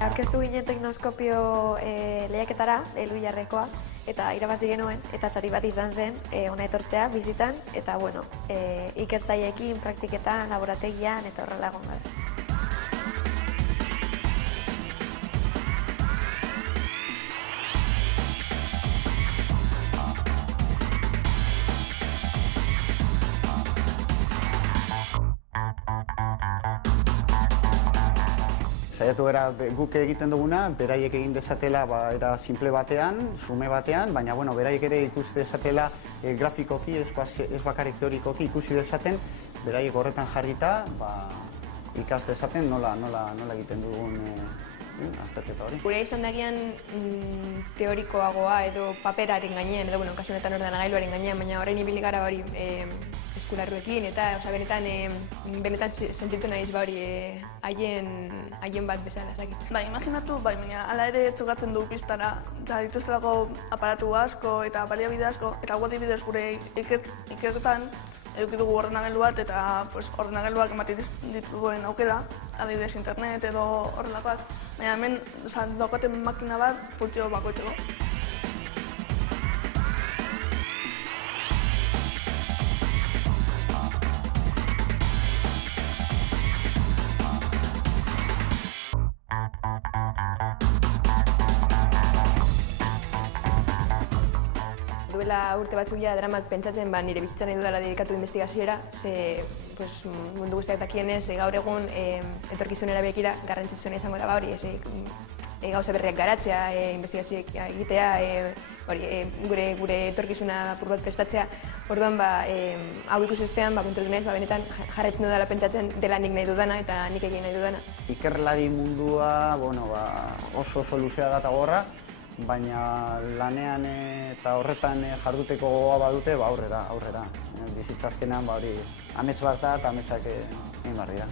Aurkeztu ginen teknoskopio lehiaketara, Elhuyarrekoa, eta irabazi genuen, eta sari bat izan zen, hona etortzea, bizitan, eta bueno, ikertzaileekin, praktiketan, laborategian, eta horrela egon gara. Saiatu gara guk egiten duguna, beraiek egin dezatela era simple batean, xume batean, baina beraiek ere ikusi dezatela grafikoki, ez bakarrik teorikoki ikusi dezaten, beraiek horretan jarrita ikas dezaten nola egiten dugun azterketa hori. Gure izan dagian teorikoagoa edo paperaren gainean, edo kasu honetan ordenagailuaren gainean, baina orain ibili gara hori eskularruekin eta benetan sentitu nahiz hori haien bat bezala, ezakit. Imaginatu, baina hala ere txokatzen du pistara, dituztelako aparatu asko eta baliabide asko, eta hau adibidez gure ikerketan eduki dugu ordenagailu bat eta ordenagailuak ematen dituen aukera, adibidez internet edo horrelakoak, baina hemen daukaten makina bat funtzio bakoitzeko. Duela urte batzuk dramak pentsatzen nire bizitzan nahi dudala dedikatu investigaziera, ze mundu guztiak dakienez gaur egun etorkizunera begira garrantzitsua izango da hori, gauza berriak garatzea, investigazioak egitea, gure etorkizuna apur bat prestatzea. Orduan hau ikusi ostean konturatu naiz benetan jarraitzen dudala pentsatzen dela nik nahi dudana eta nik egin nahi dudana. Ikerlari mundua oso luzea da eta gogorra, baina lanean eta horretan jarduteko gogoa badute, aurrera. Bizitza azkenean amets bat da eta ametsak egin behar dira.